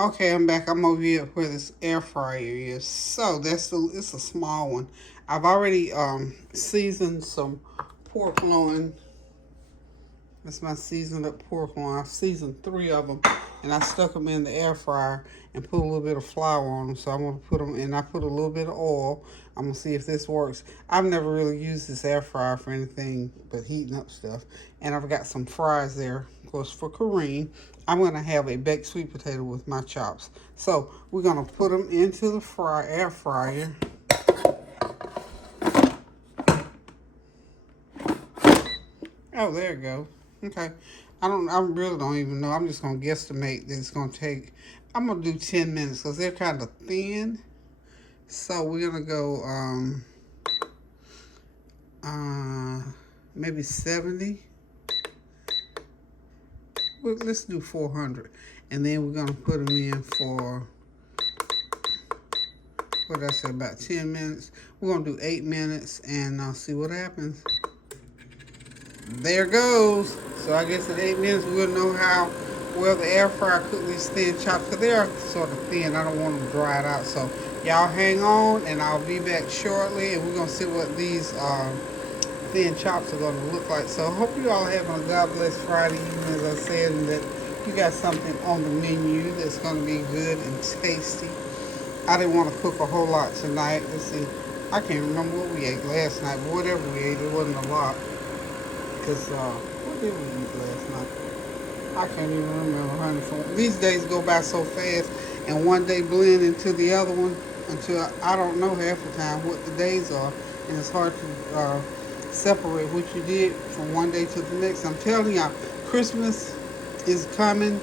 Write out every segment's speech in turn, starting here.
Okay, I'm back. I'm over here where this air fryer is. So it's a small one. I've already seasoned some pork loin. That's my seasoned up pork loin. I've seasoned 3 of them, and I stuck them in the air fryer and put a little bit of flour on them. So I'm gonna put them, and I put a little bit of oil. I'm gonna see if this works. I've never really used this air fryer for anything but heating up stuff. And I've got some fries there, of course, for Kareem. I'm gonna have a baked sweet potato with my chops. So we're gonna put them into the air fryer. Oh, there you go. Okay. I really don't even know. I'm just gonna guesstimate that it's gonna take. I'm gonna do 10 minutes because they're kind of thin. So we're gonna go uh maybe 70. Well, let's do 400, and then we're gonna put them in for what did I say, about 10 minutes. We're gonna do 8 minutes and see what happens. There goes. So I guess in 8 minutes we'll know how well the air fryer cooked these thin chops, because they are sort of thin. I don't want them dried out. So y'all hang on, and I'll be back shortly, and we're gonna see what these thin chops are gonna look like. So I hope you all having a God bless Friday evening, as I said, and that you got something on the menu that's gonna be good and tasty. I didn't want to cook a whole lot tonight. Let's see. I can't remember what we ate last night, but whatever we ate, it wasn't a lot. Because, what did we eat last night? I can't even remember, honey. So these days go by so fast, and one day blend into the other one until I don't know half the time what the days are, and it's hard to separate what you did from one day to the next. I'm telling y'all, Christmas is coming.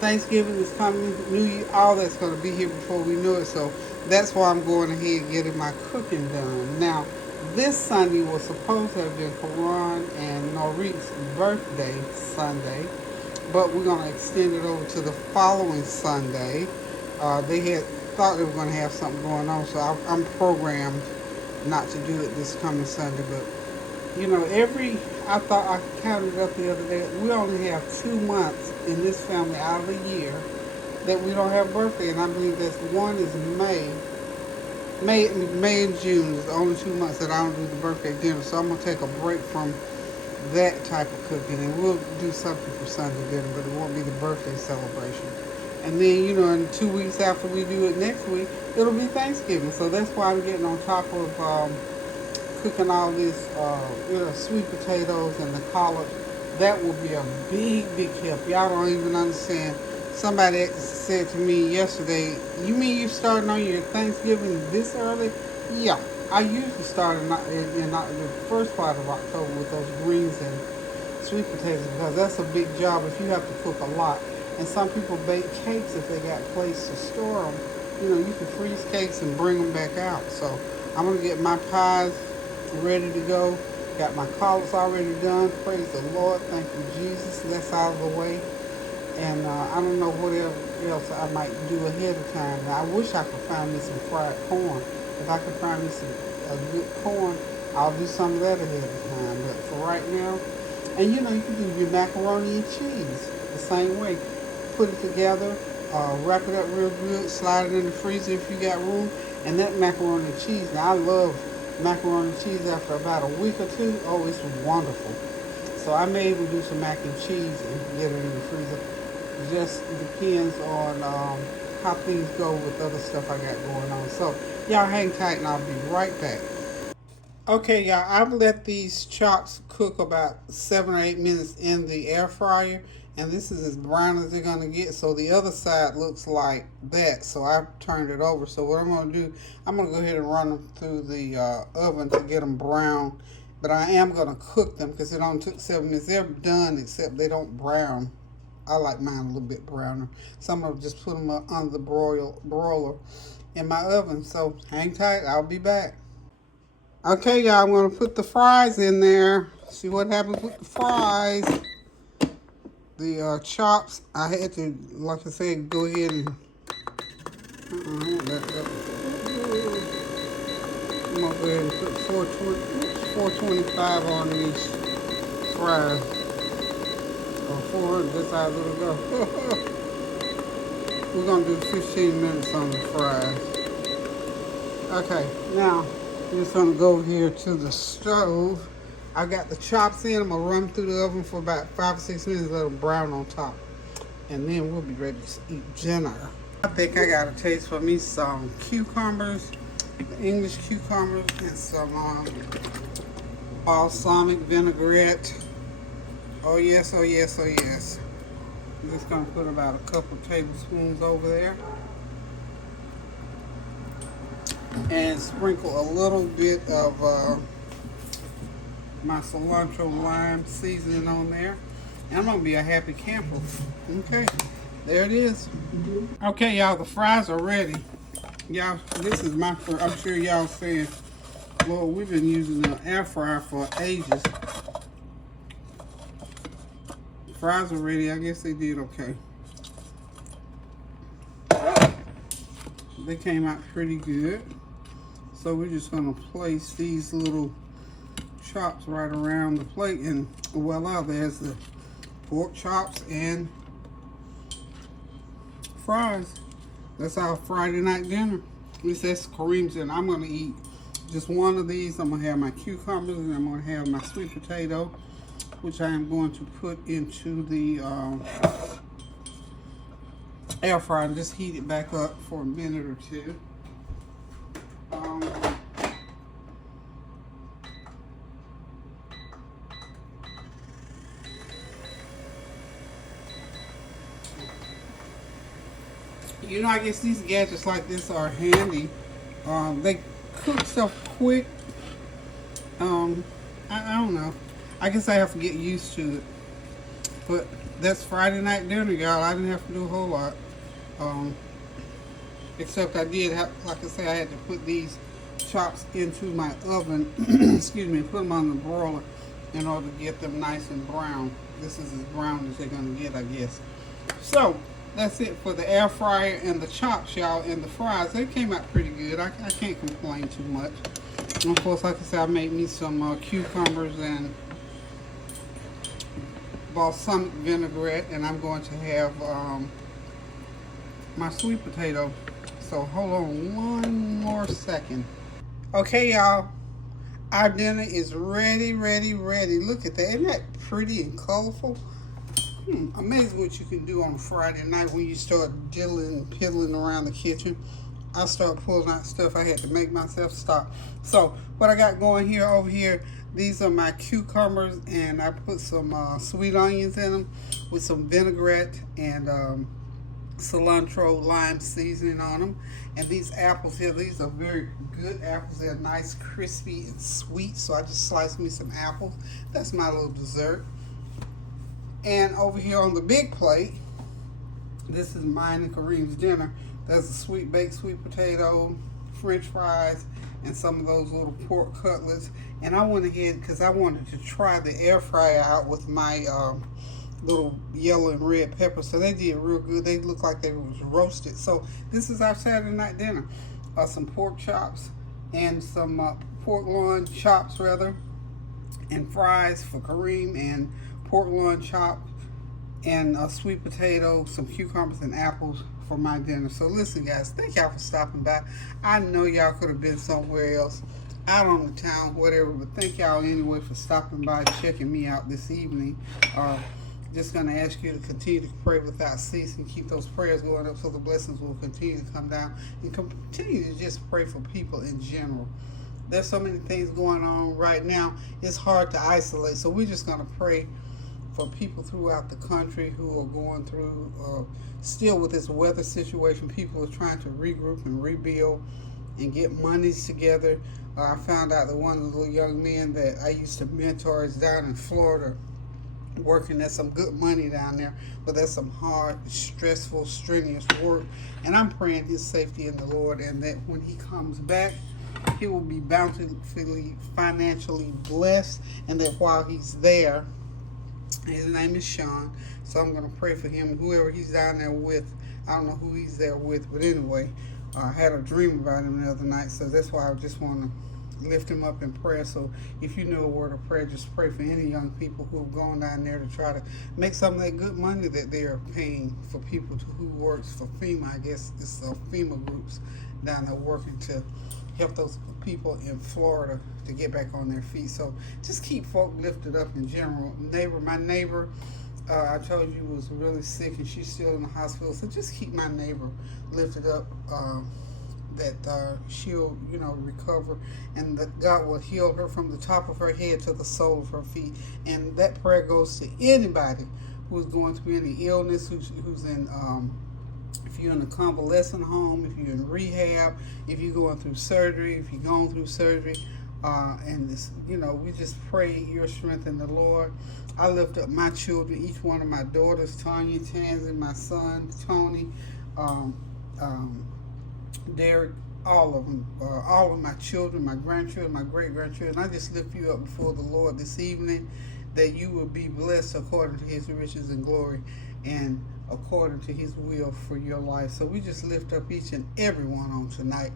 Thanksgiving is coming, New Year, all that's going to be here before we know it. So that's why I'm going ahead and getting my cooking done. Now, this Sunday was supposed to have been Karan and Norik's birthday Sunday, but we're going to extend it over to the following Sunday. They had thought they were going to have something going on, so I'm programmed not to do it this coming Sunday, but I thought I counted up the other day. We only have 2 months in this family out of a year that we don't have birthday, and I believe that's one is May. May and June is the only 2 months that I don't do the birthday dinner. So I'm gonna take a break from that type of cooking, and we'll do something for Sunday dinner, but it won't be the birthday celebration. And then, in 2 weeks after we do it next week, it'll be Thanksgiving. So that's why I'm getting on top of cooking all these sweet potatoes and the collard. That will be a big help. Y'all don't even understand. Somebody said to me yesterday, "You mean you starting on your Thanksgiving this early?" Yeah, I usually start in the first part of October with those greens and sweet potatoes, because that's a big job if you have to cook a lot. And some people bake cakes if they got a place to store them. You can freeze cakes and bring them back out. So I'm gonna get my pies ready to go. Got my collards already done. Praise the Lord. Thank you, Jesus. That's out of the way. And I don't know what else I might do ahead of time. Now, I wish I could find me some fried corn. If I could find me some good corn, I'll do some of that ahead of time. But for right now, and you can do your macaroni and cheese the same way. Put it together, wrap it up real good, slide it in the freezer if you got room, and that macaroni and cheese. Now, I love macaroni and cheese after about a week or two. Oh, it's wonderful. So I may even do some mac and cheese and get it in the freezer. It just depends on how things go with other stuff I got going on. So y'all hang tight, and I'll be right back. Okay, y'all, I've let these chops cook about 7 or 8 minutes in the air fryer, and this is as brown as they're gonna get. So the other side looks like that. So I've turned it over. So what I'm gonna do, I'm gonna go ahead and run them through the oven to get them brown. But I am gonna cook them because it only took 7 minutes. They're done, except they don't brown. I like mine a little bit browner. So I'm gonna just put them under the broiler in my oven. So hang tight. I'll be back. Okay, y'all, I'm going to put the fries in there. See what happens with the fries. The chops, I had to, like I said, go ahead and... I'm going to go ahead and put 425 on these fries. Or 400, that's how it'll go. We're gonna do 15 minutes on the fries. Okay, now I'm just gonna go over here to the stove. I got the chops in. I'm gonna run them through the oven for about 5 or 6 minutes, let them brown on top. And then we'll be ready to eat dinner. I think I got a taste for me some cucumbers, English cucumbers, and some balsamic vinaigrette. Oh yes, oh yes, oh yes. I'm just gonna put about a couple tablespoons over there. And sprinkle a little bit of my cilantro lime seasoning on there. And I'm gonna be a happy camper. Okay, there it is. Okay, y'all, the fries are ready. Y'all, this is my first. I'm sure y'all saying, Lord, we've been using an air fryer for ages. Fries are ready. I guess they did okay. They came out pretty good. So we're just gonna place these little chops right around the plate, and voila, there's the pork chops and fries. That's our Friday night dinner. At least that's Kareem's dinner. I'm gonna eat just one of these. I'm gonna have my cucumbers, and I'm gonna have my sweet potato, which I am going to put into the air fryer and just heat it back up for a minute or two. You know, I guess these gadgets like this are handy. They cook stuff quick. I don't know. I guess I have to get used to it. But that's Friday night dinner, y'all. I didn't have to do a whole lot. Except I did have, like I say, I had to put these chops into my oven, excuse me, put them on the broiler in order to get them nice and brown. This is as brown as they're going to get, I guess. So, that's it for the air fryer and the chops, y'all, and the fries. They came out pretty good. I can't complain too much. And of course, like I said, I made me some cucumbers and balsamic vinaigrette, and I'm going to have my sweet potato. So hold on one more second. Okay, y'all, our dinner is ready. Look at that. Isn't that pretty and colorful? Amazing what you can do on a Friday night when you start piddling around the kitchen. I start pulling out stuff I had to make myself stop. So what I got going here over here, these are my cucumbers, and I put some sweet onions in them with some vinaigrette and cilantro lime seasoning on them. And these apples here, these are very good apples. They're nice, crispy, and sweet. So I just sliced me some apples. That's my little dessert. And over here on the big plate, this is mine and Kareem's dinner. There's a sweet baked sweet potato, French fries, and some of those little pork cutlets. And I went ahead because I wanted to try the air fryer out with my little yellow and red peppers. So they did real good. They looked like they was roasted. So this is our Saturday night dinner. Some pork chops and some pork loin chops rather, and fries for Kareem, and pork loin chop, and a sweet potato, some cucumbers and apples for my dinner. So listen, guys, thank y'all for stopping by. I know y'all could have been somewhere else, out on the town, whatever, but thank y'all anyway for stopping by, checking me out this evening. Just going to ask you to continue to pray without ceasing. Keep those prayers going up so the blessings will continue to come down, and continue to just pray for people in general. There's so many things going on right now. It's hard to isolate, so we're just going to pray for people throughout the country who are going through, still with this weather situation. People are trying to regroup and rebuild and get monies together. I found out that one of the little young men that I used to mentor is down in Florida, working at some good money down there, but that's some hard, stressful, strenuous work. And I'm praying his safety in the Lord, and that when he comes back, he will be bountifully, financially blessed, and that while he's there, his name is Sean, so I'm going to pray for him, whoever he's down there with. I don't know who he's there with, but anyway, I had a dream about him the other night, so that's why I just want to lift them up in prayer. So if you know a word of prayer, just pray for any young people who have gone down there to try to make some of that good money that they are paying for people who works for FEMA. I guess it's FEMA groups down there working to help those people in Florida to get back on their feet. So just keep folk lifted up in general. My neighbor, I told you was really sick and she's still in the hospital. So just keep my neighbor lifted up. That she'll, recover, and that God will heal her from the top of her head to the sole of her feet. And that prayer goes to anybody who's going through any illness, who's in, if you're in a convalescent home, if you're in rehab, if you're going through surgery, if you're going through surgery, and this, we just pray your strength in the Lord. I lift up my children, each one of my daughters, Tanya, Tansy, my son, Tony, Derek, all of them, all of my children, my grandchildren, my great-grandchildren. I just lift you up before the Lord this evening, that you will be blessed according to his riches and glory and according to his will for your life. So we just lift up each and every one on tonight,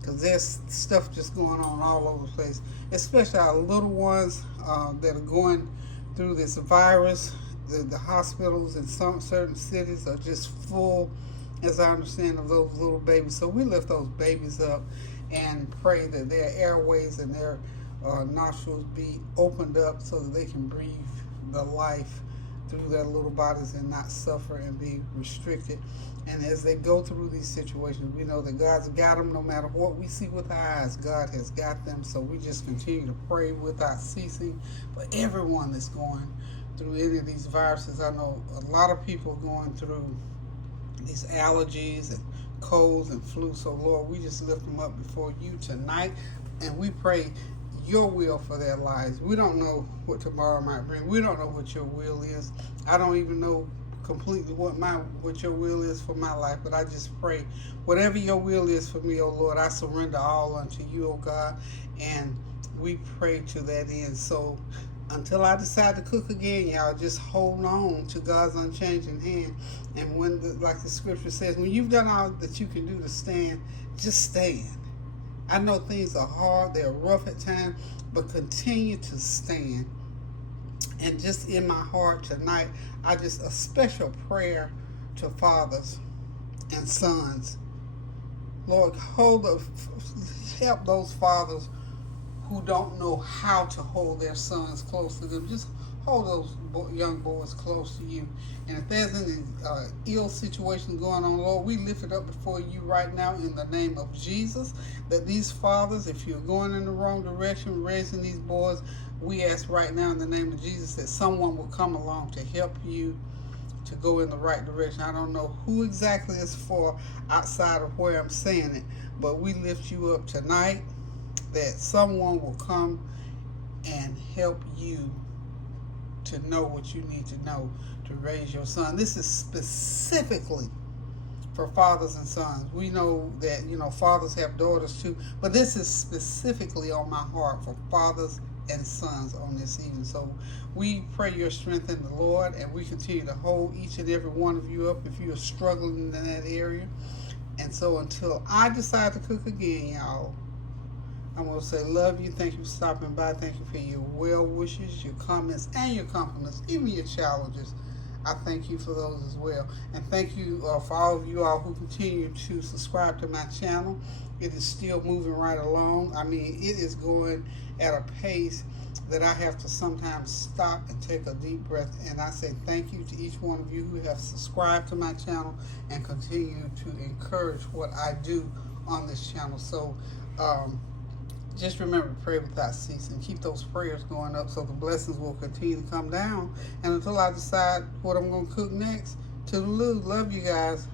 because there's stuff just going on all over the place, especially our little ones that are going through this virus. The hospitals in some certain cities are just full, as I understand, of those little babies. So we lift those babies up and pray that their airways and their nostrils be opened up so that they can breathe the life through their little bodies and not suffer and be restricted. And as they go through these situations, we know that God's got them no matter what we see with our eyes. God has got them. So we just continue to pray without ceasing for everyone that's going through any of these viruses. I know a lot of people going through these allergies and colds and flu. So Lord, we just lift them up before you tonight, and we pray your will for their lives. We don't know what tomorrow might bring. We don't know what your will is. I don't even know completely what your will is for my life, but I just pray whatever your will is for me, oh Lord, I surrender all unto you, oh God, and we pray to that end. So until I decide to cook again, y'all, just hold on to God's unchanging hand. And when, like the scripture says, when you've done all that you can do to stand, just stand. I know things are hard, they're rough at times, but continue to stand. And just in my heart tonight, a special prayer to fathers and sons. Lord, help those fathers who don't know how to hold their sons close to them. Just hold those young boys close to you. And if there's any ill situation going on, Lord, we lift it up before you right now in the name of Jesus, that these fathers, if you're going in the wrong direction, raising these boys, we ask right now in the name of Jesus that someone will come along to help you to go in the right direction. I don't know who exactly it's for outside of where I'm saying it, but we lift you up tonight, that someone will come and help you to know what you need to know to raise your son. This is specifically for fathers and sons. We know that, fathers have daughters too, but this is specifically on my heart for fathers and sons on this evening. So we pray your strength in the Lord, and we continue to hold each and every one of you up if you are struggling in that area. And so until I decide to cook again, y'all, I'm going to say love you. Thank you for stopping by. Thank you for your well wishes, your comments, and your compliments, even your challenges. I thank you for those as well. And thank you for all of you all who continue to subscribe to my channel. It is still moving right along. I mean, it is going at a pace that I have to sometimes stop and take a deep breath. And I say thank you to each one of you who have subscribed to my channel and continue to encourage what I do on this channel. So, just remember to pray without ceasing. Keep those prayers going up so the blessings will continue to come down. And until I decide what I'm going to cook next, toodaloo. Love you guys.